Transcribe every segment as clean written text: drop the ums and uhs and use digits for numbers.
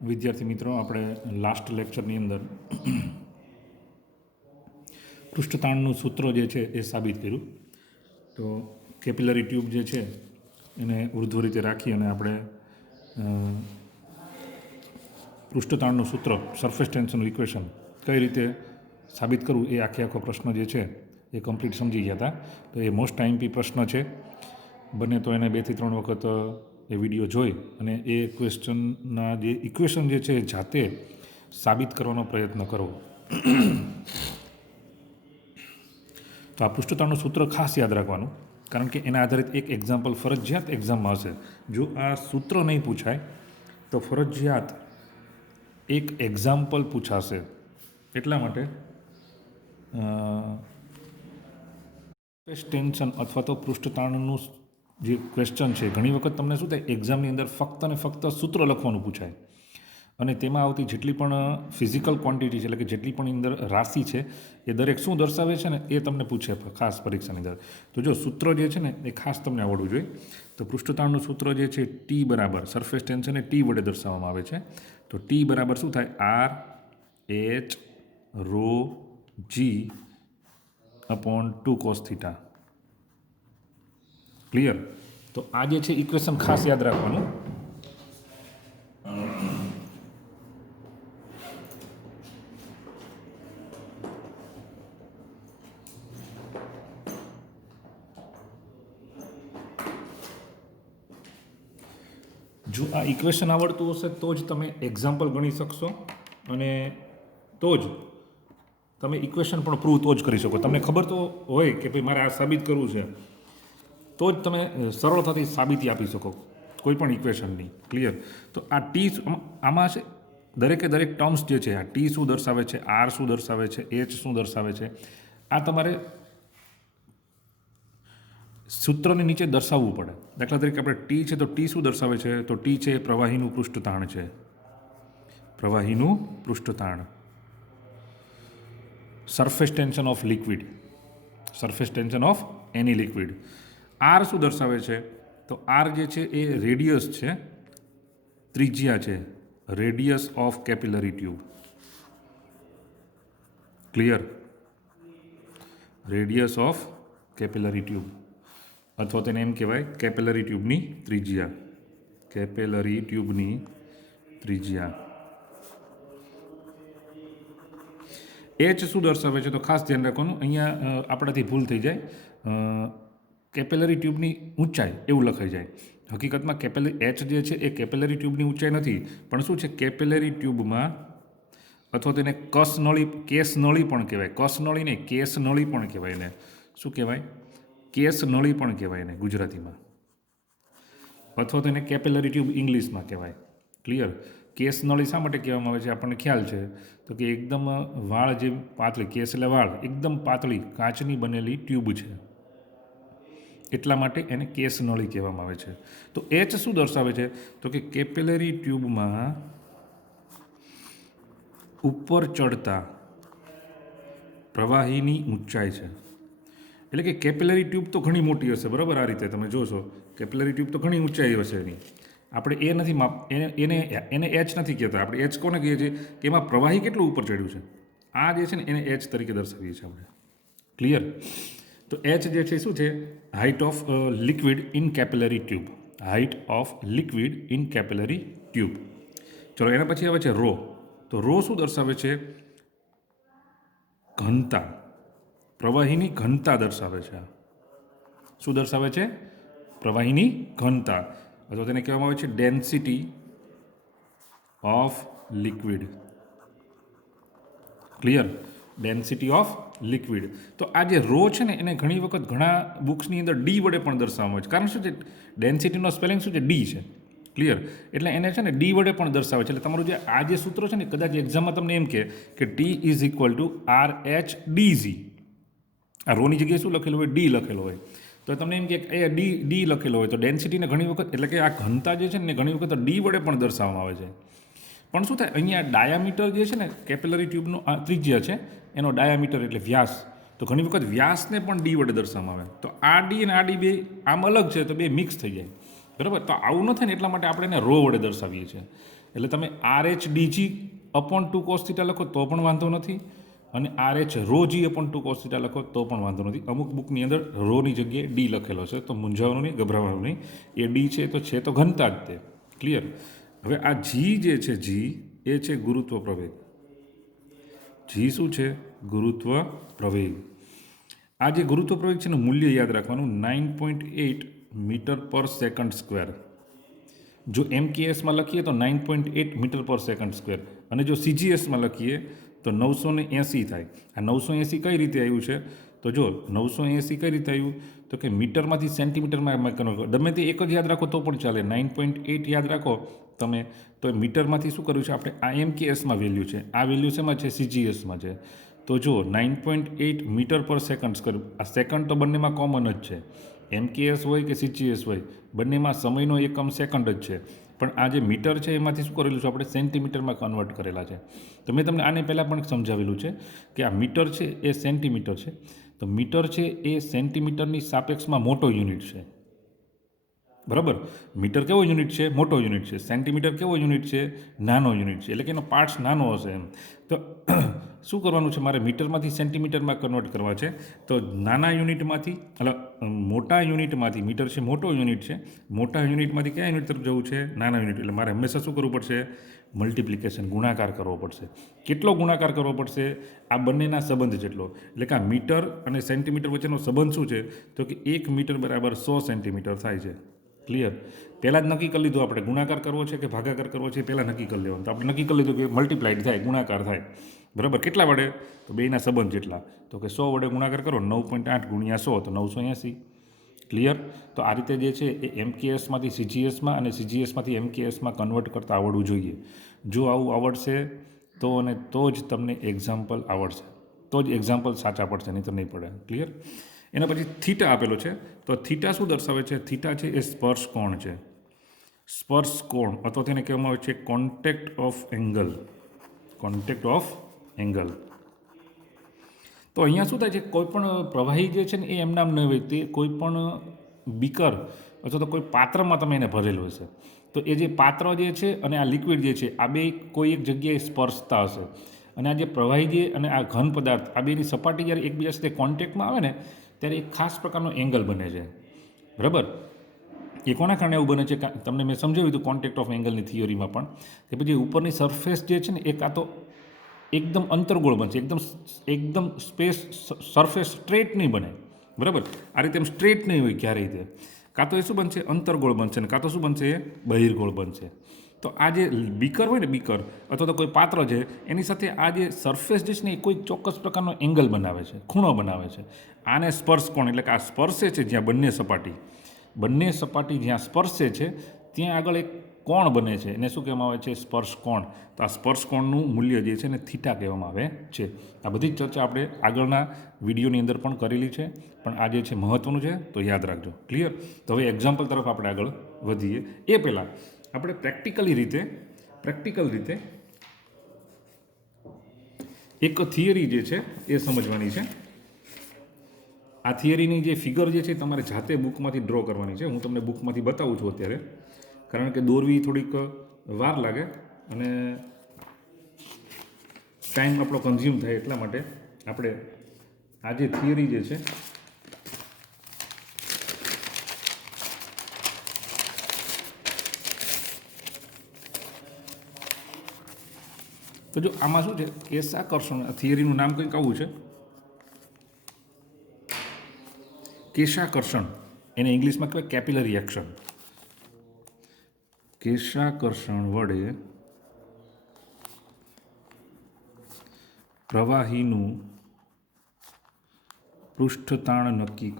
વિદ્યાર્થી મિત્રો, આપણે લાસ્ટ લેક્ચરની અંદર પૃષ્ઠતાણનું સૂત્ર જે છે એ સાબિત કર્યું. તો કેપિલરી ટ્યુબ જે છે એને ઉર્ધ્વ રીતે રાખી અને આપણે પૃષ્ઠતાણનું સૂત્ર, સરફેસ ટેન્શન ઇક્વેશન કઈ રીતે સાબિત કરવું એ આખો પ્રશ્ન જે છે એ કમ્પ્લીટ સમજી ગયા હતા. તો એ મોસ્ટ આઈએમપી પ્રશ્ન છે. બને તો એને 2 થી 3 વખત એ વિડીયો જોઈ અને એ ક્વેશ્ચનના જે ઇક્વેશન જે છે એ જાતે સાબિત કરવાનો પ્રયત્ન કરો. તો આ પૃષ્ઠતાણનું સૂત્ર ખાસ યાદ રાખવાનું, કારણ કે એના આધારિત એક એક્ઝામ્પલ ફરજિયાત એક્ઝામમાં હશે. જો આ સૂત્ર નહીં પૂછાય તો ફરજિયાત એક એક્ઝામ્પલ પૂછાશે. એટલા માટે ટેન્શન અથવા તો પૃષ્ઠતાણનું જે ક્વેશ્ચન છે, ઘણી વખત તમને શું થાય, એક્ઝામની અંદર ફક્ત ને ફક્ત સૂત્ર લખવાનું પૂછાય અને તેમાં આવતી જેટલી પણ ફિઝિકલ ક્વોન્ટિટી છે, એટલે કે જેટલી પણ અંદર રાશિ છે, એ દરેક શું દર્શાવે છે ને એ તમને પૂછે ખાસ પરીક્ષાની અંદર. તો જો સૂત્ર જે છે ને એ ખાસ તમને આવડવું જોઈએ. તો પૃષ્ઠતાણનું સૂત્ર જે છે ટી બરાબર, સરફેસ ટેન્શન એ ટી વડે દર્શાવવામાં આવે છે. તો ટી બરાબર શું થાય, આર એચ રો જી અપોન 2 cos થીટા. ક્લિયર? તો આ જે છે ઇક્વેશન ખાસ યાદ રાખવાનું. જો આ ઇક્વેશન આવડતું હશે તો જ તમે એક્ઝામ્પલ ગણી શકશો અને તો જ તમે ઇક્વેશન પણ પ્રૂવ તો જ કરી શકો. તમને ખબર તો હોય કે ભાઈ મારે આ સાબિત કરવું છે, તો જ તમે સરળતાથી સાબિતી આપી શકો કોઈ પણ ઇક્વેશનની. ક્લિયર? તો આ ટી આમાં છે દરેકે દરેક ટર્મ્સ જે છે, આ ટી શું દર્શાવે છે, આર શું દર્શાવે છે, એચ શું દર્શાવે છે, આ તમારે સૂત્રની નીચે દર્શાવવું પડે. દાખલા તરીકે આપણે ટી છે તો ટી શું દર્શાવે છે, તો ટી છે પ્રવાહીનું પૃષ્ઠતાણ છે, પ્રવાહીનું પૃષ્ઠતાણ. Surface tension of liquid, surface tension of any liquid. R શું દર્શાવે છે, તો આર જે છે એ રેડિયસ છે, ત્રિજ્યા છે, radius of capillary tube. Clear? Radius of capillary tube, અથવા તેને એમ કહેવાય કેપિલરી ટ્યુબની ત્રિજ્યા, કેપિલરી ટ્યુબની ત્રિજ્યા. એચ શું દર્શાવે છે, તો ખાસ ધ્યાન રાખવાનું, અહીંયા આપણાથી ભૂલ થઈ જાય, કેપિલરી ટ્યુબની ઊંચાઈ એવું લખાઈ જાય. હકીકતમાં એચ જે છે એ કેપિલરી ટ્યુબની ઊંચાઈ નથી, પણ શું છે, કેપિલરી ટ્યુબમાં અથવા તેને કેસ નળી પણ કહેવાય, કસ નળી નહીં, કેસ નળી પણ કહેવાય એને. શું કહેવાય? કેસ નળી પણ કહેવાય એને ગુજરાતીમાં, અથવા તો એને કેપિલરી ટ્યુબ ઇંગ્લિશમાં કહેવાય. ક્લિયર? કેસ નળી શા માટે કહેવામાં આવે છે, આપણને ખ્યાલ છે, તો કે એકદમ વાળ જે પાતળી, કેસ એટલે વાળ, એકદમ પાતળી કાચની બનેલી ટ્યુબ છે, એટલા માટે એને કેસ નળી કહેવામાં આવે છે. તો એચ શું દર્શાવે છે, તો કે કેપિલરી ટ્યુબમાં ઉપર ચડતા પ્રવાહીની ઊંચાઈ છે. એટલે કે કેપિલરી ટ્યુબ તો ઘણી મોટી હશે, બરાબર? આ રીતે તમે જોશો કેપિલરી ટ્યુબ તો ઘણી ઊંચાઈ હશે એની. આપણે એ નથી એને એચ નથી કહેતા. આપણે એચ કોને કહીએ છીએ કે એમાં પ્રવાહી કેટલું ઉપર ચડ્યું છે, આ જે છે ને એને એચ તરીકે દર્શાવીએ છીએ આપણે. ક્લિયર? તો એચ જે છે શું છે, height of liquid in capillary tube, height of liquid in capillary tube. ચલો, એના પછી આવે છે રો. તો રો શું દર્શાવે છે, ઘનતા, પ્રવાહીની ઘનતા દર્શાવે છે. શું દર્શાવે છે? પ્રવાહીની ઘનતા, અથવા તેને કહેવામાં આવે છે density of liquid. Clear? Density of liquid. તો આ જે રો છે ને એને ઘણી વખત ઘણા બુક્સની અંદર ડી વડે પણ દર્શાવવામાં આવે છે. કારણ શું છે, ડેન્સિટીનો સ્પેલિંગ શું છે, ડી છે. ક્લિયર? એટલે એને છે ને ડી વડે પણ દર્શાવે છે. એટલે તમારું જે આ જે સૂત્ર છે ને, કદાચ એક્ઝામમાં તમને એમ કહે કે T is equal to R H D Z. આ રોની જગ્યાએ શું લખેલું હોય, ડી લખેલો હોય. તો તમને એમ કે એ ડી લખેલો હોય તો ડેન્સિટીને ઘણી વખત, એટલે કે આ ઘનતા જે છે ને ઘણી વખત ડી વડે પણ દર્શાવવામાં આવે છે. પણ શું થાય, અહીંયા ડાયામીટર જે છે ને, કેપિલરી ટ્યુબનો ત્રિજ્યા છે, એનો ડાયામીટર એટલે વ્યાસ, તો ઘણી વખત વ્યાસને પણ ડી વડે દર્શાવવામાં આવે. તો આ ડી અને આ ડી બે આમ અલગ છે, તો બે મિક્સ થઈ જાય. બરાબર? તો આવું ન થાય ને એટલા માટે આપણે એને રો વડે દર્શાવીએ છીએ. એટલે તમે RH dg/2 cos θ લખો તો પણ વાંધો નથી, અને RH ρg/2 cos θ લખો તો પણ વાંધો નથી. અમુક બુકની અંદર રોની જગ્યાએ ડી લખેલો છે, તો મૂંઝાવાનું નહીં, ગભરાવાનું નહીં. એ ડી છે તો ઘનતા જ તે. ક્લિયર? હવે આ જી જે છે, જી એ છે ગુરુત્વ પ્રવેગ. જી શું છે? ગુરુત્વ પ્રવેગ. આ જે ગુરુત્વ પ્રવેગ છે એનું મૂલ્ય યાદ રાખવાનું, 9.8 મીટર પર સેકન્ડ સ્ક્વેર. જો MKSમાં લખીએ તો 9.8 મીટર પર સેકન્ડ સ્ક્વેર, અને જો CGSમાં લખીએ તો 980 થાય. આ 980 કઈ રીતે આવ્યું છે? તો જો 980 કઈ રીતે આવ્યું, તો કે મીટરમાંથી સેન્ટીમીટરમાં કન્વર્ટ. ગમે તે એક જ યાદ રાખો તો પણ ચાલે. 9.8 યાદ રાખો તમે, તો મીટરમાંથી શું કર્યું છે આપણે? આ MKSમાં વેલ્યુ છે, આ વેલ્યુ શેમાં છે? CGSમાં છે. તો જો 9.8 મીટર પર સેકન્ડ સ્ક્વેર, આ સેકન્ડ તો બંનેમાં કોમન જ છે. MKS હોય કે CGS હોય, બંનેમાં સમયનો એકમ સેકન્ડ જ છે. પણ આ જે મીટર છે એમાંથી શું કરેલું છે આપણે? સેન્ટીમીટરમાં કન્વર્ટ કરેલા છે. તો મેં તમને આને પહેલાં પણ સમજાવેલું છે કે આ મીટર છે એ સેન્ટીમીટર છે. તો મીટર છે એ સેન્ટીમીટરની સાપેક્ષમાં મોટો યુનિટ છે. બરાબર? મીટર કેવો યુનિટ છે? મોટો યુનિટ છે. સેન્ટીમીટર કેવો યુનિટ છે? નાનો યુનિટ છે. એટલે કે એનો પાર્ટ્સ નાનો હશે એમ. તો શું કરવાનું છે મારે? મીટરમાંથી સેન્ટીમીટરમાં કન્વર્ટ કરવા છે. તો નાના યુનિટમાંથી, એટલે મોટા યુનિટમાંથી, મીટર છે મોટો યુનિટ છે, મોટા યુનિટમાંથી કયા યુનિટ તરફ જવું છે? નાના યુનિટ. એટલે મારે હંમેશા શું કરવું પડશે? મલ્ટિપ્લિકેશન, ગુણાકાર કરવો પડશે. કેટલો ગુણાકાર કરવો પડશે? આ બંનેના સંબંધ જેટલો. એટલે કે આ મીટર અને સેન્ટીમીટર વચ્ચેનો સંબંધ શું છે? તો કે 1 મીટર બરાબર 100 સેન્ટીમીટર થાય છે. ક્લિયર? પહેલાં જ નક્કી કરી લીધું આપણે ગુણાકાર કરવો છે કે ભાગાકાર કરવો છે, પહેલાં નક્કી કરી લેવાનું. તો આપણે નક્કી કરી લીધું કે મલ્ટીપ્લાઇડ થાય, ગુણાકાર થાય. બરાબર? કેટલા વડે? તો બેના સંબંધ જેટલા. તો કે 100 વડે ગુણાકાર કરો, 9.8 ગુણ્યા 100 તો 980. ક્લિયર? તો આ રીતે જે છે એ MKSમાંથી CGSમાં અને CGSમાંથી MKSમાં કન્વર્ટ કરતાં આવડવું જોઈએ. જો આવું આવડશે તો જ તમને એક્ઝામ્પલ આવડશે, તો જ એક્ઝામ્પલ સાચા પડશે, નહીં તો નહીં પડે. ક્લિયર? એના પછી થીટા આપેલો છે. તો થીટા શું દર્શાવે છે? થીટા છે એ સ્પર્શ કોણ છે. સ્પર્શ કોણ, અથવા તેને કહેવામાં આવે છે contact of angle. Contact of angle. તો અહીંયા શું થાય છે? કોઈ પણ પ્રવાહી જે છે ને એ એમનામ ન હોય, તે કોઈ પણ બીકર અથવા તો કોઈ પાત્રમાં તમે એને ભરેલું હશે. તો એ જે પાત્ર જે છે અને આ લિક્વિડ જે છે, આ બે કોઈ એક જગ્યાએ સ્પર્શતા હશે. અને આ જે પ્રવાહી જે અને આ ઘન પદાર્થ, આ બેની સપાટી જ્યારે એકબીજા સાથે કોન્ટેક્ટમાં આવે ને, ત્યારે એક ખાસ પ્રકારનો એંગલ બને છે. બરાબર? એ કોના કારણે એવું બને છે? તમને મેં સમજાવ્યું હતું કોન્ટેક્ટ ઓફ એંગલની થિયરીમાં પણ, કે પછી ઉપરની સરફેસ જે છે ને એ કાં તો એકદમ અંતર્ગોળ બનશે, એકદમ સ્પેસ સરફેસ સ્ટ્રેટ નહીં બને. બરાબર? આ રીતે એમ સ્ટ્રેટ નહીં હોય ક્યારેય તે. કાં તો એ શું બનશે? અંતર્ગોળ બનશે, ને કાં તો શું બનશે? એ બહિર્ગોળ બનશે. તો આ જે બીકર હોય ને, બીકર અથવા તો કોઈ પાત્ર છે, એની સાથે આ જે સરફેસ જે છે ને એ કોઈ ચોક્કસ પ્રકારનો એંગલ બનાવે છે, ખૂણો બનાવે છે. આને સ્પર્શ કોણ, એટલે કે આ સ્પર્શે છે જ્યાં બંને સપાટી જ્યાં સ્પર્શે છે ત્યાં આગળ એક કોણ બને છે, એને શું કહેવામાં આવે છે? સ્પર્શ કોણ. તો આ સ્પર્શ કોણનું મૂલ્ય જે છે ને થીટા કહેવામાં આવે છે. આ બધી જ ચર્ચા આપણે આગળના વિડીયોની અંદર પણ કરેલી છે, પણ આ જે છે મહત્ત્વનું છે, તો યાદ રાખજો. ક્લિયર? તો હવે એક્ઝામ્પલ તરફ આપણે આગળ વધીએ. એ પહેલાં આપણે પ્રેક્ટિકલ રીતે એક થિયરી જે છે એ સમજવાની છે. આ થિયરીની જે ફિગર જે છે તમારે જાતે બુકમાંથી ડ્રો કરવાની છે. હું તમને બુકમાંથી બતાવું છું અત્યારે, કારણ કે દોરવી થોડીક વાર લાગે અને ટાઈમ આપણો કન્ઝ્યુમ થાય, એટલા માટે આપણે આ જે થિયરી જે છે તો જો આમાં શું છે? કેશાકર્ષણ થિયરીનું નામ કંઈક આવું છે, કેશાકર્ષણ. એને ઇંગ્લિશમાં કહેવાય કેપિલરી એક્શન. કેશાકર્ષણ વડે પ્રવાહીનું પૃષ્ઠતાણ નક્કી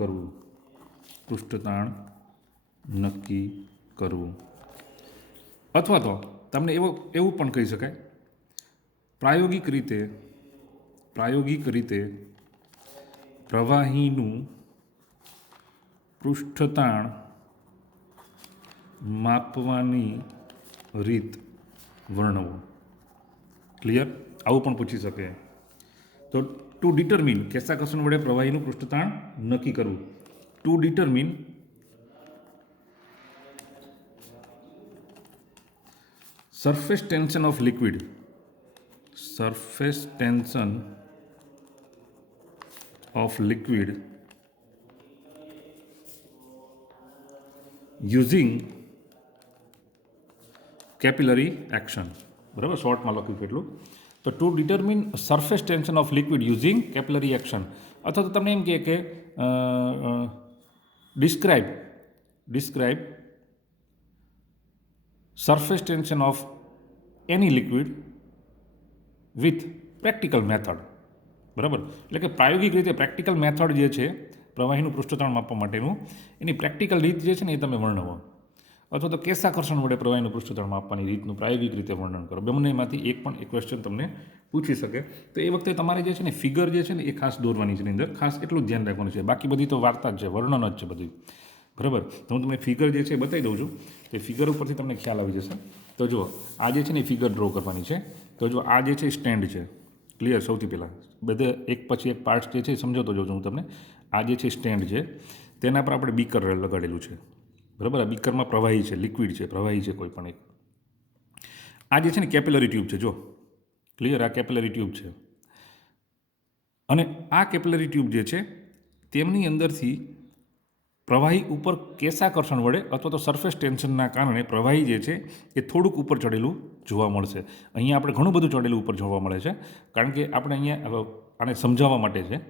કરવું. અથવા તો તમને એવું પણ કહી શકાય, પ્રાયોગિક રીતે પ્રવાહીનું પૃષ્ઠતાણ માપવાની રીત વર્ણવો. ક્લિયર? આવું પણ પૂછી શકે. તો ટુ ડિટરમિન, કેશાકર્ષણ વડે પ્રવાહીનું પૃષ્ઠતાણ નક્કી કરવું. To determine surface tension of liquid, surface tension of liquid using capillary action. બરાબર, શોર્ટમાં લખ્યું કેટલું તો to determine surface tension of liquid using capillary action, અથવા તો તમને એમ કહે કે describe surface tension of any liquid with practical method. બરાબર, એટલે કે પ્રાયોગિક રીતે પ્રેક્ટિકલ મેથડ જે છે પ્રવાહીનું પૃષ્ઠતાણ માપવા માટેનું, એની પ્રેક્ટિકલ રીત જે છે ને એ તમે વર્ણવો, અથવા તો કેશાકર્ષણ વડે પ્રવાહીનું પૃષ્ઠતાણ માપવાની રીતનું પ્રાયોગિક રીતે વર્ણન કરો. બંનેમાંથી એક પણ એક ક્વેશ્ચન તમને પૂછી શકે. તો એ વખતે તમારે જે છે ને ફિગર જે છે ને એ ખાસ દોરવાની છે એની અંદર, ખાસ એટલું જ ધ્યાન રાખવાનું છે. બાકી બધી તો વાર્તા જ છે, વર્ણન જ છે બધી. બરાબર, તો હું તમને ફિગર જે છે એ બતાવી દઉં છું. તે ફિગર ઉપરથી તમને ખ્યાલ આવી જશે. તો જુઓ, આ જે છે ને ફિગર ડ્રો કરવાની છે. તો જો આ જે છે સ્ટેન્ડ છે, ક્લિયર. સૌથી પહેલાં બધે એક પછી એક પાર્ટ્સ જે છે એ સમજાવતો જાઉં છું હું તમને. આ જે છે સ્ટેન્ડ છે, તેના પર આપણે બીકર લગાડેલું છે. બરાબર, આ બીકરમાં પ્રવાહી છે, લિક્વિડ છે, પ્રવાહી છે કોઈ પણ એક. આ જે છે ને કેપિલરી ટ્યુબ છે, જો ક્લિયર, આ કેપિલરી ટ્યુબ છે. અને આ કેપિલરી ટ્યુબ જે છે તેમની અંદરથી પ્રવાહી ઉપર કેશાકર્ષણ વડે અથવા તો સરફેસ ટેન્શનના કારણે પ્રવાહી જે છે એ થોડુંક ઉપર ચડેલું જોવા મળશે. અહીંયા આપણે ઘણું બધું ચડેલું ઉપર જોવા મળે છે, કારણ કે આપણે અહીંયા આને સમજાવવા માટે છે.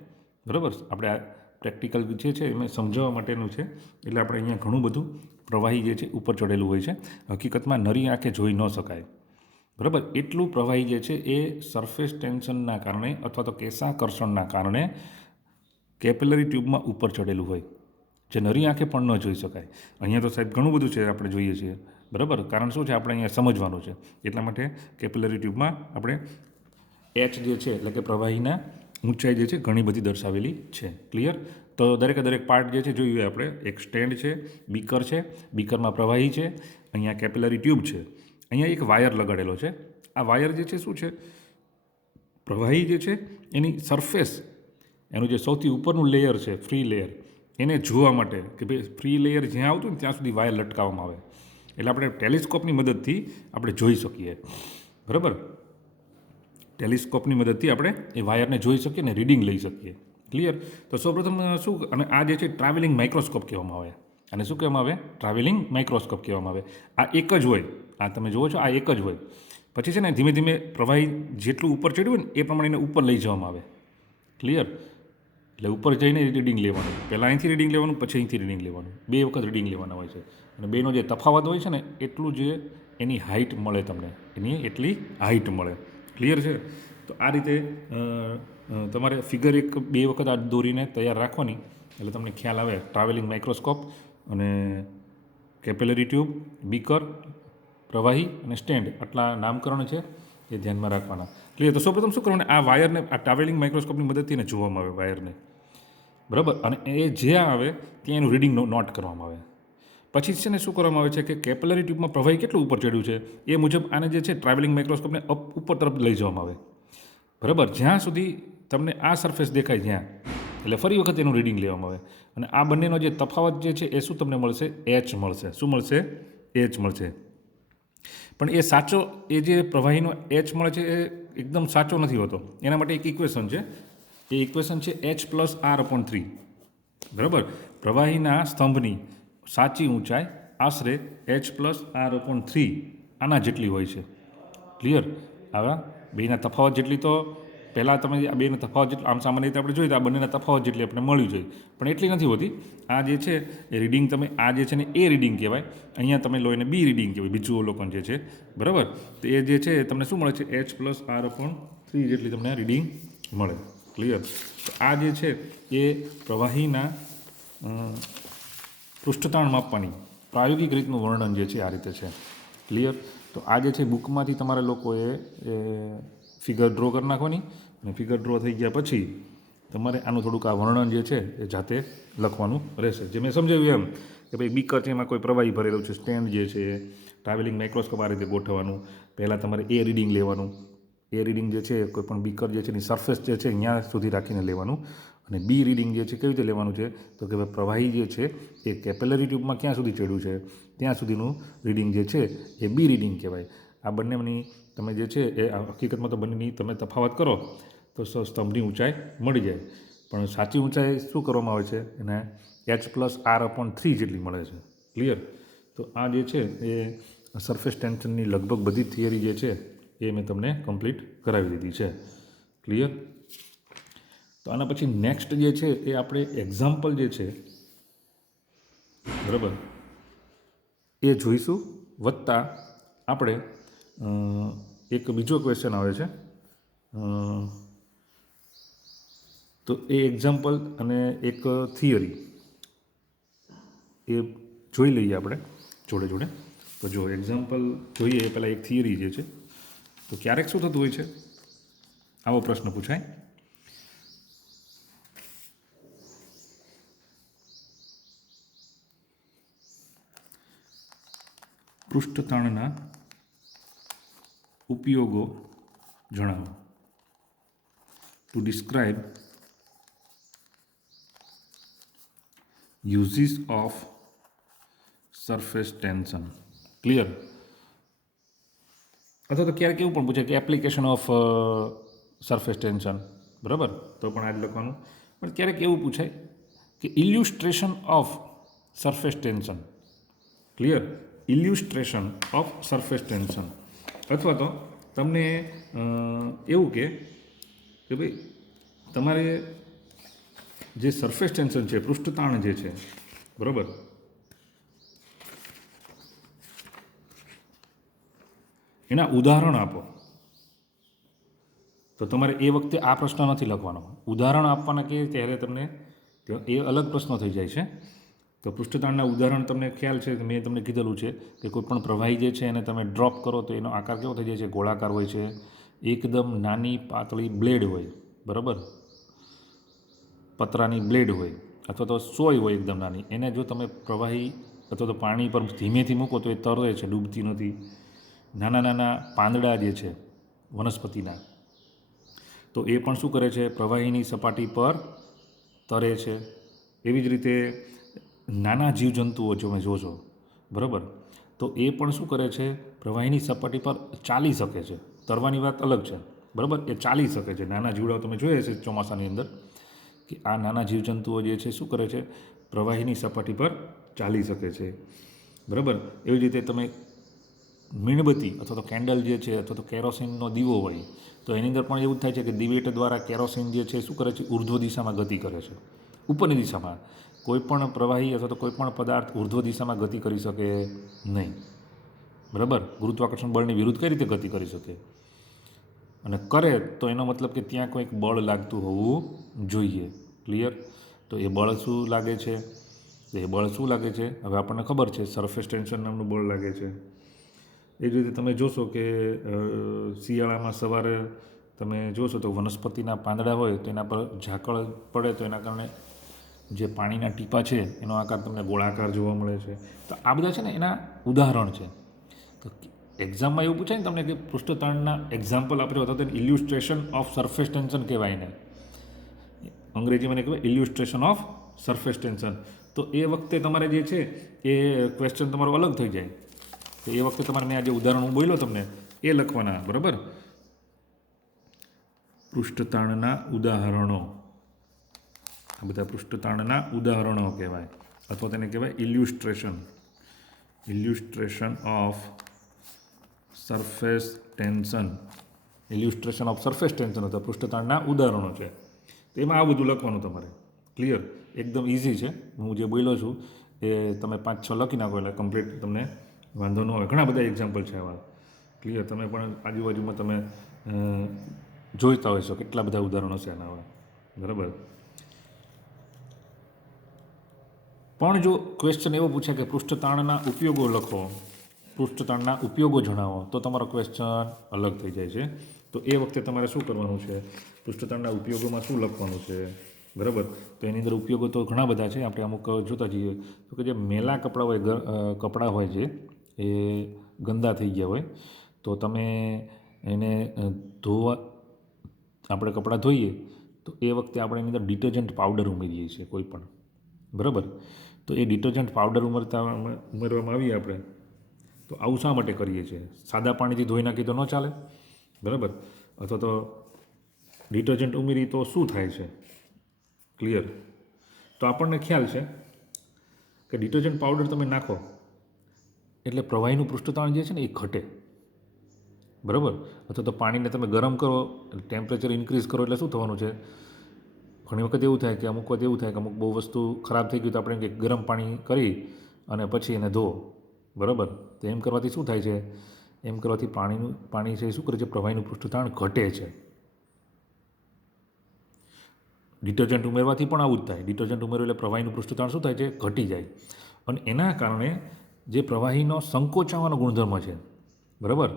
બરાબર, આપણે આ પ્રેક્ટિકલ જે છે એમાં સમજાવવા માટેનું છે, એટલે આપણે અહીંયા ઘણું બધું પ્રવાહી જે છે ઉપર ચડેલું હોય છે. હકીકતમાં નરી આંખે જોઈ ન શકાય. બરાબર, એટલું પ્રવાહી જે છે એ સરફેસ ટેન્શનના કારણે અથવા તો કેશાકર્ષણના કારણે કેપિલરી ટ્યુબમાં ઉપર ચડેલું હોય, જે નરી આંખે પણ ન જોઈ શકાય. અહીંયા તો સાહેબ ઘણું બધું છે આપણે જોઈએ છીએ. બરાબર, કારણ શું છે, આપણે અહીંયા સમજવાનું છે. એટલા માટે કેપિલરી ટ્યુબમાં આપણે એચ જે છે એટલે કે પ્રવાહીના ઊંચાઈ જે છે ઘણી બધી દર્શાવેલી છે. ક્લિયર. તો દરેક પાર્ટ જે છે જોઈએ આપણે. એક સ્ટેન્ડ છે, બીકર છે, બીકરમાં પ્રવાહી છે, અહીંયા કેપિલરી ટ્યુબ છે, અહીંયા એક વાયર લગાડેલો છે. આ વાયર જે છે શું છે, પ્રવાહી જે છે એની સરફેસ, એનું જે સૌથી ઉપરનું લેયર છે, ફ્રી લેયર, એને જોવા માટે કે ભાઈ ફ્રી લેયર જ્યાં આવતું ને ત્યાં સુધી વાયર લટકાવવામાં આવે. એટલે આપણે ટેલિસ્કોપની મદદથી આપણે જોઈ શકીએ. બરાબર, ટેલિસ્કોપની મદદથી આપણે એ વાયરને જોઈ શકીએ ને રીડિંગ લઈ શકીએ. ક્લિયર. તો સૌપ્રથમ શું, અને આ જે છે ટ્રાવેલિંગ માઇક્રોસ્કોપ કહેવામાં આવે. અને શું કહેવામાં આવે? ટ્રાવેલિંગ માઇક્રોસ્કોપ કહેવામાં આવે. આ એક જ હોય, આ તમે જુઓ છો, આ એક જ હોય. પછી છે ને ધીમે ધીમે પ્રવાહી જેટલું ઉપર ચડ્યું હોય ને એ પ્રમાણે એને ઉપર લઈ જવામાં આવે. ક્લિયર. એટલે ઉપર જઈને રીડિંગ લેવાનું, પહેલાં અહીંથી રીડિંગ લેવાનું, પછી અહીંથી રીડિંગ લેવાનું, 2 વખત રીડિંગ લેવાના હોય છે. અને બેનો જે તફાવત હોય છે ને એટલું જે એની હાઇટ મળે તમને, એની એટલી હાઇટ મળે. ક્લિયર છે. તો આ રીતે તમારે ફિગર 2 વખત આ દોરીને તૈયાર રાખવાની, એટલે તમને ખ્યાલ આવે. ટ્રાવેલિંગ માઇક્રોસ્કોપ અને કેપિલરી ટ્યુબ, બીકર, પ્રવાહી અને સ્ટેન્ડ, આટલા નામકરણ છે એ ધ્યાનમાં રાખવાના. ક્લિયર. તો સૌપ્રથમ શું કરવાનું, આ વાયરને આ ટ્રાવેલિંગ માઇક્રોસ્કોપની મદદથી જોવામાં આવે વાયરને. બરાબર, અને એ જ્યાં આવે ત્યાં એનું રીડિંગ નોટ કરવામાં આવે. પછી છે ને શું કરવામાં આવે છે કે કેપિલરી ટ્યુબમાં પ્રવાહી કેટલું ઉપર ચડ્યું છે એ મુજબ આને જે છે ટ્રાવેલિંગ માઇક્રોસ્કોપને ઉપર તરફ લઈ જવામાં આવે. બરાબર, જ્યાં સુધી તમને આ સરફેસ દેખાય જ્યાં, એટલે ફરી વખત એનું રીડિંગ લેવામાં આવે. અને આ બંનેનો જે તફાવત જે છે એ શું તમને મળશે? એચ મળશે. શું મળશે? એચ મળશે. પણ એ સાચો, એ જે પ્રવાહીનો એચ મળે છે એ એકદમ સાચો નથી હોતો. એના માટે એક ઇક્વેશન છે, એ ઇક્વેશન છે H+R/3. બરાબર, પ્રવાહીના સ્તંભની સાચી ઊંચાઈ આશરે H+R/3 આના જેટલી હોય છે. ક્લિયર. આવા બેના તફાવત જેટલી તો પહેલાં તમે આ બેના તફાવત જેટલી આમ સામાન્ય રીતે આપણે જોઈએ તો આ બંનેના તફાવત જેટલી આપણે મળવી જોઈએ, પણ એટલી નથી હોતી. આ જે છે એ રીડિંગ તમે, આ જે છે ને એ રીડિંગ કહેવાય, અહીંયા તમે લો એને બી રીડિંગ કહેવાય, બીજું અવલોકન જે છે. બરાબર, તો એ જે છે તમને શું મળે છે? H+R/3 જેટલી તમને રીડિંગ મળે. ક્લિયર. તો આ જે છે એ પ્રવાહીના પૃષ્ઠતાણ માપવાની પ્રાયોગિક રીતનું વર્ણન જે છે આ રીતે છે. ક્લિયર. તો આ જે છે બુકમાંથી તમારે લોકોએ ફિગર ડ્રો કરી નાખવાની, અને ફિગર ડ્રો થઈ ગયા પછી તમારે આનું થોડુંક આ વર્ણન જે છે એ જાતે લખવાનું રહેશે. જે મેં સમજાવ્યું એમ કે ભાઈ બીકર છે એમાં કોઈ પ્રવાહી ભરેલું છે, સ્ટેન્ડ જે છે એ ટ્રાવેલિંગ માઇક્રોસ્કોપ આ રીતે ગોઠવવાનું. પહેલાં તમારે એ રીડિંગ લેવાનું, એ રીડિંગ જે છે કોઈ પણ બીકર જે છે એની સરફેસ જે છે ત્યાં સુધી રાખીને લેવાનું. અને બી રીડિંગ જે છે કેવી રીતે લેવાનું છે તો કે ભાઈ પ્રવાહી જે છે એ કેપિલરી ટ્યુબમાં ક્યાં સુધી ચડ્યું છે ત્યાં સુધીનું રીડિંગ જે છે એ બી રીડિંગ કહેવાય. આ બંનેની તમે જે છે એ હકીકતમાં તો બંનેની તમે તફાવત કરો તો સ્તંભની ઊંચાઈ મળી જાય, પણ સાચી ઊંચાઈ શું કરવામાં આવે છે એને H+R/3 જેટલી મળે છે. ક્લિયર? તો આ જે છે એ સરફેસ ટેન્શનની લગભગ બધી થિયરી જે છે એ મેં તમને કમ્પ્લીટ કરાવી દીધી છે. ક્લિયર? તો આના પછી નેક્સ્ટ જે છે એ આપણે એક્ઝામ્પલ જે છે, બરાબર, એ જોઈશું. વત્તા આપણે એક બીજો ક્વેશ્ચન આવે છે, તો એ એક્ઝામ્પલ અને એક થિયરી એ જોઈ લઈએ આપણે જોડે જોડે. તો જો એક્ઝામ્પલ જોઈએ એ પહેલાં એક થિયરી જે છે, તો ક્યારેક શું થતું હોય છે, આવો પ્રશ્ન પૂછાય, પૃષ્ઠતાણના ઉપયોગો જણાવો. To describe uses of surface tension. Clear? અથવા તો ક્યારેક એવું પણ પૂછે કે એપ્લિકેશન ઓફ સરફેસ ટેન્શન, બરાબર, તો પણ આ જ લખવાનું. પણ ક્યારેક એવું પૂછાય કે illustration of surface tension. Clear? Illustration of surface tension. અથવા તો તમને એવું કે ભાઈ તમારે જે સરફેસ ટેન્શન છે, પૃષ્ઠતાણ જે છે, બરાબર, એના ઉદાહરણ આપો. તો તમારે એ વખતે આ પ્રશ્ન નથી લખવાનો. ઉદાહરણ આપવાના કે ત્યારે તમને એ અલગ પ્રશ્ન થઈ જાય છે. તો પૃષ્ઠતાણના ઉદાહરણ તમને ખ્યાલ છે કે મેં તમને કીધેલું છે કે કોઈ પણ પ્રવાહી જે છે એને તમે ડ્રોપ કરો તો એનો આકાર કેવો થઈ જાય છે? ગોળાકાર હોય છે. એકદમ નાની પાતળી બ્લેડ હોય, બરાબર, પતરાની બ્લેડ હોય, અથવા તો સોય હોય એકદમ નાની. એને જો તમે પ્રવાહી અથવા તો પાણી પર ધીમેથી મૂકો તો એ તરે છે, ડૂબતી નથી. નાના નાના પાંદડા જે છે વનસ્પતિના, તો એ પણ શું કરે છે? પ્રવાહીની સપાટી પર તરે છે. એવી જ રીતે નાના જીવજંતુઓ તમે જોશો, બરાબર, તો એ પણ શું કરે છે? પ્રવાહીની સપાટી પર ચાલી શકે છે. તરવાની વાત અલગ છે, બરાબર, એ ચાલી શકે છે. નાના જીવડાઓ તમે જોયા છે ચોમાસાની અંદર કે આ નાના જીવજંતુઓ જે છે શું કરે છે? પ્રવાહીની સપાટી પર ચાલી શકે છે, બરાબર. એવી રીતે તમે મીણબત્તી અથવા તો કેન્ડલ જે છે અથવા તો કેરોસીનનો દીવો હોય તો એની અંદર પણ એવું જ થાય છે કે દિવેટ દ્વારા કેરોસીન જે છે શું કરે છે? ઉર્ધ્વ દિશામાં ગતિ કરે છે, ઉપરની દિશામાં. કોઈપણ પ્રવાહી અથવા તો કોઈપણ પદાર્થ ઉર્ધ્વ દિશામાં ગતિ કરી શકે નહીં, બરાબર. ગુરુત્વાકર્ષણ બળની વિરુદ્ધ કઈ રીતે ગતિ કરી શકે? અને કરે તો એનો મતલબ કે ત્યાં કોઈક બળ લાગતું હોવું જોઈએ. ક્લિયર? તો એ બળ શું લાગે છે? તો એ બળ શું લાગે છે? હવે આપણને ખબર છે સરફેસ ટેન્શન નામનું બળ લાગે છે. એ જ રીતે તમે જોશો કે શિયાળામાં સવારે તમે જોશો તો વનસ્પતિના પાંદડા હોય તો એના પર ઝાકળ પડે તો એના કારણે જે પાણીના ટીપા છે એનો આકાર તમને ગોળાકાર જોવા મળે છે. તો આ બધા છે ને એના ઉદાહરણ છે. તો એક્ઝામમાં એવું પૂછાય ને તમને કે પૃષ્ઠતાણના એક્ઝામ્પલ આપ્યો અથવા તો ઇલ્યુસ્ટ્રેશન ઓફ સરફેસ ટેન્શન કહેવાય એને. અંગ્રેજીમાં કહેવાય ઇલ્યુસ્ટ્રેશન ઓફ સરફેસ ટેન્શન. તો એ વખતે તમારે જે છે એ ક્વેશ્ચન તમારો અલગ થઈ જાય. તો એ વખતે તમારે મેં આ જે ઉદાહરણ હું બોલ્યો તમને એ લખવાના, બરાબર. પૃષ્ઠતાણના ઉદાહરણો, આ બધા પૃષ્ઠતાણના ઉદાહરણો કહેવાય, અથવા તેને કહેવાય illustration of surface tension. Illustration of surface tension અથવા પૃષ્ઠતાણના ઉદાહરણો છે. તો એમાં આ બધું લખવાનું તમારે. ક્લિયર? એકદમ ઇઝી છે. હું જે બોલ્યો છું એ તમે 5-6 લખી નાખો એટલે કમ્પ્લીટ તમને વાંધો ન આવે. ઘણા બધા એક્ઝામ્પલ છે આવા. ક્લિયર? તમે પણ આજુબાજુમાં તમે જોઈતા હોય છો કેટલા બધા ઉદાહરણો છે આના, બરાબર. પણ જો ક્વેશ્ચન એવો પૂછે કે પૃષ્ઠતાણના ઉપયોગો લખો, પૃષ્ઠતાણના ઉપયોગો જણાવો, તો તમારો ક્વેશ્ચન અલગ થઈ જાય છે. તો એ વખતે તમારે શું કરવાનું છે? પૃષ્ઠતાણના ઉપયોગોમાં શું લખવાનું છે, બરાબર. તો એની અંદર ઉપયોગો તો ઘણા બધા છે. આપણે અમુક જોતા જઈએ તો કે જે મેલા કપડાં હોય છે એ ગંદા થઈ ગયા હોય તો તમે એને ધોવા, આપણે કપડાં ધોઈએ તો એ વખતે આપણે એની અંદર ડિટર્જન્ટ પાવડર ઉમેરીએ છીએ કોઈ પણ, બરાબર. તો એ ડિટર્જન્ટ પાવડર ઉમેરવામાં આવીએ આપણે તો આવું શા માટે કરીએ છીએ? સાદા પાણીથી ધોઈ નાખી તો ન ચાલે, બરાબર? અથવા તો ડિટર્જન્ટ ઉમેરી તો શું થાય છે? ક્લિયર? તો આપણને ખ્યાલ છે કે ડિટર્જન્ટ પાવડર તમે નાખો એટલે પ્રવાહીનું પૃષ્ઠતાણ જે છે ને એ ઘટે, બરાબર? અથવા તો પાણીને તમે ગરમ કરો, ટેમ્પરેચર ઇન્ક્રીઝ કરો એટલે શું થવાનું છે? ઘણી વખત એવું થાય કે અમુક વખત એવું થાય કે અમુક બહુ વસ્તુ ખરાબ થઈ ગયું તો આપણે કંઈક ગરમ પાણી કરી અને પછી એને ધો, બરાબર? તો એમ કરવાથી શું થાય છે? એમ કરવાથી પાણી છે એ શું કરે છે? પ્રવાહીનું પૃષ્ઠતાણ ઘટે છે. ડિટર્જન્ટ ઉમેરવાથી પણ આવું જ થાય. ડિટર્જન્ટ ઉમેરવું એટલે પ્રવાહીનું પૃષ્ઠતાણ શું થાય છે? ઘટી જાય. અને એના કારણે જે પ્રવાહીનો સંકોચાવાનો ગુણધર્મ છે, બરાબર,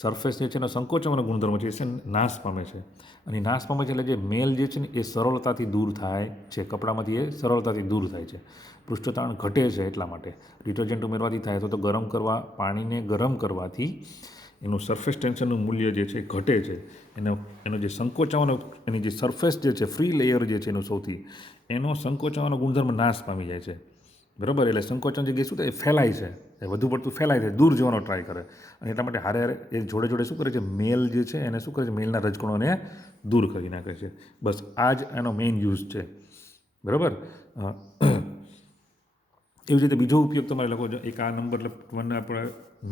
સરફેસ જે છે એનો સંકોચાવાનો ગુણધર્મ છે એ નાશ પામે છે. અને નાશ પામે છે એટલે જે મેલ જે છે ને એ સરળતાથી દૂર થાય છે, કપડામાંથી એ સરળતાથી દૂર થાય છે. પૃષ્ઠતાણ ઘટે છે એટલા માટે ડિટર્જન્ટ ઉમેરવાથી થાય. તો ગરમ કરવા, પાણીને ગરમ કરવાથી એનું સરફેસ ટેન્શનનું મૂલ્ય જે છે એ ઘટે છે. એનો જે સંકોચાવાનો, એની જે સરફેસ જે છે, ફ્રી લેયર જે છે એનું સૌથી, એનો સંકોચાવાનો ગુણધર્મ નાશ પામી જાય છે, બરાબર? એટલે સંકોચન જગ્યાએ શું થાય? ફેલાય છે, એ વધુ પડતું ફેલાય છે, દૂર જવાનો ટ્રાય કરે. અને એટલા માટે હારે એ જોડે જોડે શું કરે છે? મેલ જે છે એને શું કરે છે? મેલના રજકણોને દૂર કરી નાખે છે. બસ આ જ એનો મેઇન યુઝ છે, બરાબર? એવી રીતે બીજો ઉપયોગ તમારે લખો છો. એક આ નંબર આપણે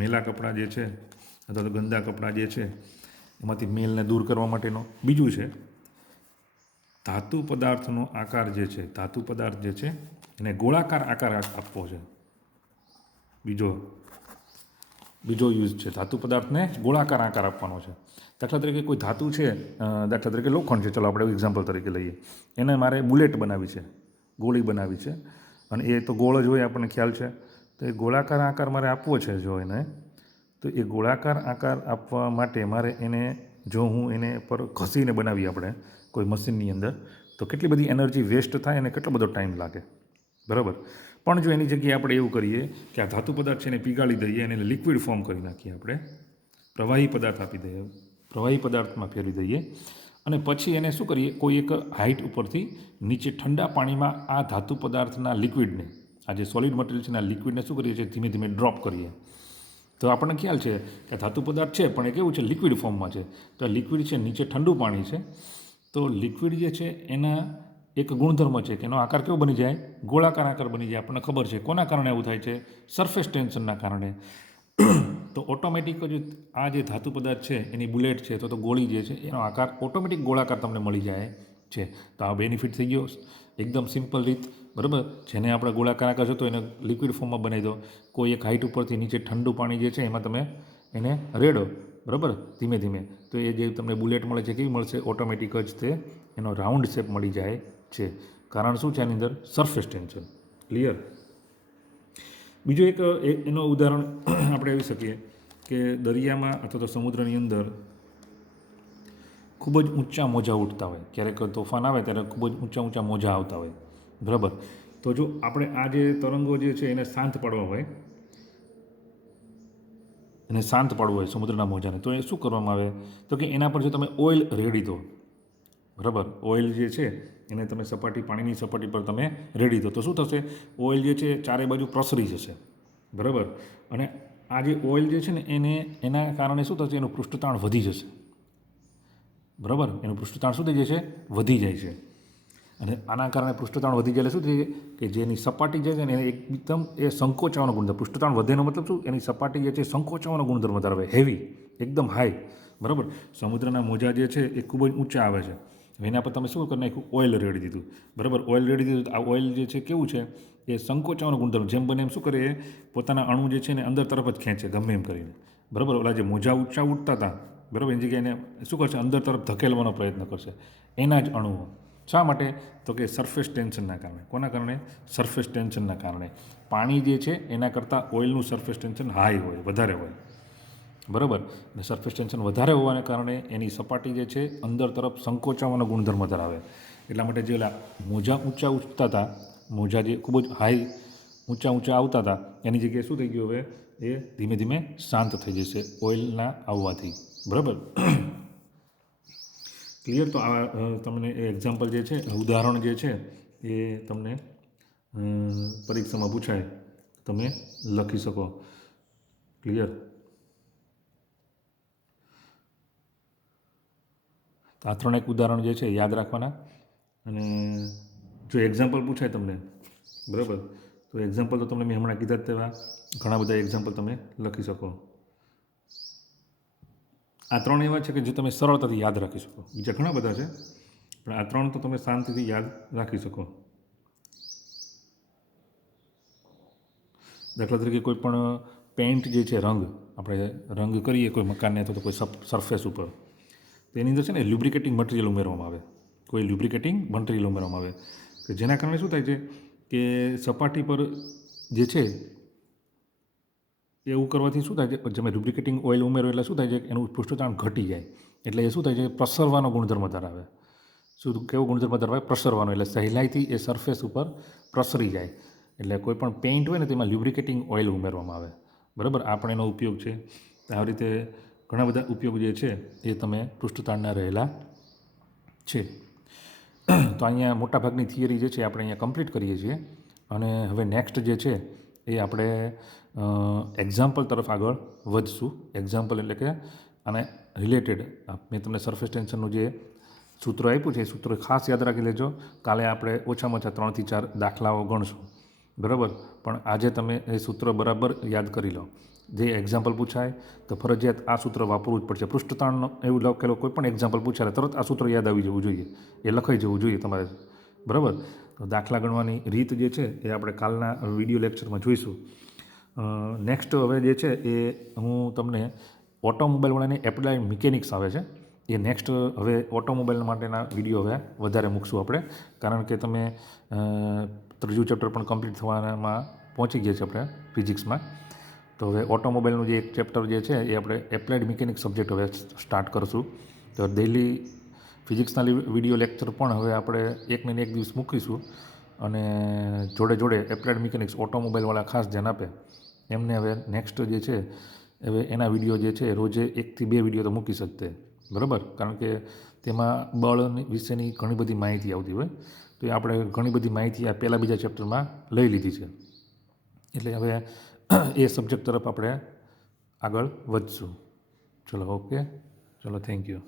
મેલા કપડાં જે છે અથવા તો ગંદા કપડાં જે છે એમાંથી મેલને દૂર કરવા માટેનો. બીજું છે ધાતુ પદાર્થનો આકાર જે છે, ધાતુ પદાર્થ જે છે એને ગોળાકાર આકાર આપવો છે. બીજો યુઝ છે, ધાતુ પદાર્થને ગોળાકાર આકાર આપવાનો છે. દાખલા તરીકે કોઈ ધાતુ છે, દાખલા તરીકે લોખંડ છે, ચલો આપણે એક્ઝામ્પલ તરીકે લઈએ. એને મારે બુલેટ બનાવી છે, ગોળી બનાવી છે, અને એ તો ગોળ જ હોય, આપણને ખ્યાલ છે. તો એ ગોળાકાર આકાર મારે આપવો છે જો એને, તો એ ગોળાકાર આકાર આપવા માટે મારે એને, જો હું એને પર ઘસીને બનાવીએ આપણે કોઈ મશીનની અંદર, તો કેટલી બધી એનર્જી વેસ્ટ થાય અને કેટલો બધો ટાઈમ લાગે, બરાબર? પણ જો એની જગ્યાએ આપણે એવું કરીએ કે આ ધાતુ પદાર્થ છે એને પીગાળી દઈએ અને એને લિક્વિડ ફોર્મ કરી નાખીએ, આપણે પ્રવાહી પદાર્થ આપી દઈએ, પ્રવાહી પદાર્થમાં ફેરવી દઈએ, અને પછી એને શું કરીએ? કોઈ એક હાઇટ ઉપરથી નીચે ઠંડા પાણીમાં આ ધાતુ પદાર્થના લિક્વિડને, આ જે સોલિડ મટીરિયલ છે એના લિક્વિડને શું કરીએ છીએ? ધીમે ધીમે ડ્રોપ કરીએ. તો આપણને ખ્યાલ છે કે ધાતુ પદાર્થ છે પણ એ કેવું છે? લિક્વિડ ફોર્મમાં છે. તો આ લિક્વિડ છે, નીચે ઠંડુ પાણી છે, તો લિક્વિડ જે છે એના એક ગુણધર્મ છે કે એનો આકાર કેવો બની જાય? ગોળાકાર આકાર બની જાય. આપણને ખબર છે કોના કારણે આવું થાય છે? સરફેસ ટેન્શનના કારણે. તો ઓટોમેટિક જ આ જે ધાતુ પદાર્થ છે એની બુલેટ છે, તો ગોળી જે છે એનો આકાર ઓટોમેટિક ગોળાકાર તમને મળી જાય છે. તો આ બેનિફિટ થઈ ગયો, એકદમ સિમ્પલ રીત, બરાબર? જેને આપણે ગોળાકાર આકાર જોતો એને લિક્વિડ ફોર્મમાં બનાવી દો. કોઈ એક હાઇટ ઉપરથી નીચે ઠંડુ પાણી જે છે એમાં તમે એને રેડો, બરાબર, ધીમે ધીમે, તો એ જે તમને બુલેટ મળે છે કેવી મળશે? ઓટોમેટિક જ તે એનો રાઉન્ડ શેપ મળી જાય છે. કારણ શું છે આની અંદર? Surface tension. ક્લિયર? બીજું એક એનો ઉદાહરણ આપણે આવી શકીએ કે દરિયામાં અથવા તો સમુદ્રની અંદર ખૂબ જ ઊંચા મોજા ઉઠતા હોય, ક્યારેક તોફાન આવે ત્યારે ખૂબ જ ઊંચા મોજા આવતા હોય, બરાબર? તો જો આપણે આ જે તરંગો જે છે એને શાંત પાડવા હોય, સમુદ્રના મોજાને, તો એ શું કરવામાં આવે? તો કે એના પર જો તમે ઓઇલ રેડી દો, બરાબર, ઓઇલ જે છે એને તમે પાણીની સપાટી પર તમે રેડી દો, તો શું થશે? ઓઇલ જે છે ચારે બાજુ પ્રસરી જશે, બરાબર? અને આ જે ઓઇલ જે છે ને એના કારણે શું થશે? એનું પૃષ્ઠતાણ વધી જશે, બરાબર? એનું પૃષ્ઠતાણ શું થઈ જશે? વધી જાય છે. અને આના કારણે પૃષ્ઠતાણ વધી જાય એટલે શું થઈ જાય? કે જેની સપાટી જે છે ને એને એકદમ એ સંકોચાવાનો ગુણધર્મ, પૃષ્ઠતાણ વધેનો મતલબ શું? એની સપાટી જે છે સંકોચાવાનો ગુણધર્મ ધરાવે, હેવી, એકદમ હાઈ, બરાબર? સમુદ્રના મોજા જે છે એ ખૂબ જ ઊંચા આવે છે. એના પર તમે શું કરી નાખ્યું? ઓઇલ રેડી દીધું, બરાબર? ઓઇલ રેડી દીધું. આ ઓઇલ જે છે કેવું છે? એ સંકોચાવાનો ગુણધર્મ, જેમ બને એમ શું કરે? એ પોતાના અણુ જે છે ને અંદર તરફ જ ખેંચે ગમે એમ કરીને, બરાબર? ઓલા જે મોજા ઊંચા ઉઠતા હતા, બરાબર, એની જગ્યાએ એને શું કરશે? અંદર તરફ ધકેલવાનો પ્રયત્ન કરશે, એના જ અણુઓ. શા માટે? તો કે સરફેસ ટેન્શનના કારણે. કોના કારણે? સરફેસ ટેન્શનના કારણે. પાણી જે છે એના કરતાં ઓઇલનું સરફેસ ટેન્શન હાઈ હોય, વધારે હોય, બરાબર? અને સરફેસ ટેન્શન વધારે હોવાને કારણે એની સપાટી જે છે અંદર તરફ સંકોચાવાનો ગુણધર્મ ધરાવે. એટલા માટે જે મોજા ઊંચા ઉઠતા હતા, મોજા જે ખૂબ જ હાઈ ઊંચા આવતા હતા, એની જગ્યાએ શું થઈ ગયું? હવે એ ધીમે ધીમે શાંત થઈ જશે ઓઇલના આવવાથી, બરાબર? ક્લિયર? તો આ તમને એક્ઝામ્પલ જે છે, ઉદાહરણ જે છે એ તમને પરીક્ષામાં પૂછાય, તમે લખી શકો. ક્લિયર? તો આ 3 એક ઉદાહરણ જે છે યાદ રાખવાના. અને જો એક્ઝામ્પલ પૂછાય તમને, બરાબર, તો એક્ઝામ્પલ તો તમને મેં હમણાં કીધા જ તેવા ઘણા બધા એક્ઝામ્પલ તમે લખી શકો. આ 3 એવા છે કે જે તમે સરળતાથી યાદ રાખી શકો. બીજા ઘણા બધા છે, પણ આ 3 તો તમે શાંતિથી યાદ રાખી શકો. દાખલા તરીકે કોઈ પણ પેઇન્ટ જે છે, આપણે રંગ કરીએ કોઈ મકાનને અથવા તો કોઈ સરફેસ ઉપર, તો એની અંદર છે ને લ્યુબ્રિકેટિંગ મટીરિયલ ઉમેરવામાં આવે. કોઈ લ્યુબ્રિકેટિંગ મટીરિયલ ઉમેરવામાં આવે કે જેના કારણે શું થાય છે કે સપાટી પર જે છે એવું કરવાથી શું થાય છે, જેમાં લ્યુબ્રિકેટિંગ ઓઇલ ઉમેરો એટલે શું થાય છે, એનું પૃષ્ઠતાણ ઘટી જાય. એટલે એ શું થાય છે, પ્રસરવાનો ગુણધર્મ ધરાવે. શું કેવો ગુણધર્મ ધરાવે? પ્રસરવાનો. એટલે સહેલાઈથી એ સરફેસ ઉપર પ્રસરી જાય. એટલે કોઈ પણ પેઇન્ટ હોય ને તેમાં લ્યુબ્રિકેટિંગ ઓઇલ ઉમેરવામાં આવે. બરાબર, આ પણ એનો ઉપયોગ છે. આવી રીતે ઘણા બધા ઉપયોગ જે છે એ તમે પૃષ્ઠતાણના રહેલા છે. તો અહીંયા મોટાભાગની થિયરી જે છે આપણે અહીંયા કમ્પ્લીટ કરીએ છીએ. અને હવે નેક્સ્ટ જે છે એ આપણે એક્ઝામ્પલ તરફ આગળ વધશું. એક્ઝામ્પલ એટલે કે આને રિલેટેડ મેં તમને સરફેસ ટેન્શનનું જે સૂત્ર આપ્યું છે એ સૂત્ર ખાસ યાદ રાખી લેજો. કાલે આપણે ઓછામાં ઓછા 3 થી 4 દાખલાઓ ગણશું. બરાબર, પણ આજે તમે એ સૂત્ર બરાબર યાદ કરી લો. જે એક્ઝામ્પલ પૂછાય તો ફરજિયાત આ સૂત્ર વાપરવું જ પડશે. પૃષ્ઠતાણનો એવું લખેલો કોઈ પણ એક્ઝામ્પલ પૂછાય તરત આ સૂત્ર યાદ આવી જવું જોઈએ, એ લખાઈ જવું જોઈએ તમારે. બરાબર, તો દાખલા ગણવાની રીત જે છે એ આપણે કાલના વિડીયો લેક્ચરમાં જોઈશું. નેક્સ્ટ હવે જે છે એ હું તમને ઓટોમોબાઈલવાળાની એપ્લાઇડ મિકેનિક્સ આવે છે એ નેક્સ્ટ હવે ઓટોમોબાઈલ માટેના વિડીયો હવે વધારે મૂકશું આપણે. કારણ કે તમે ત્રીજું ચેપ્ટર પણ કમ્પ્લીટ થવામાં પહોંચી ગયા છે આપણે ફિઝિક્સમાં. તો હવે ઓટોમોબાઈલનું જે એક ચેપ્ટર જે છે એ આપણે એપ્લાઇડ મિકેનિક્સ સબ્જેક્ટ હવે સ્ટાર્ટ કરશું. તો ડેઇલી ફિઝિક્સના વિડીયો લેક્ચર પણ હવે આપણે એકને એક દિવસ મૂકીશું. અને જોડે જોડે એપ્લાઇડ મિકેનિક્સ ઓટોમોબાઈલવાળા ખાસ ધ્યાન આપે એમને હવે નેક્સ્ટ જે છે હવે એના વિડીયો જે છે રોજે 1 થી 2 વિડીયો તો મૂકી શકતે. બરાબર, કારણ કે તેમાં બળ વિશેની ઘણી બધી માહિતી આવતી હોય. તો એ આપણે ઘણી બધી માહિતી આ પહેલાં બીજા ચેપ્ટરમાં લઈ લીધી છે. એટલે હવે એ સબ્જેક્ટ તરફ આપણે આગળ વધશું. ચલો, ઓકે, ચલો, થેન્ક યુ.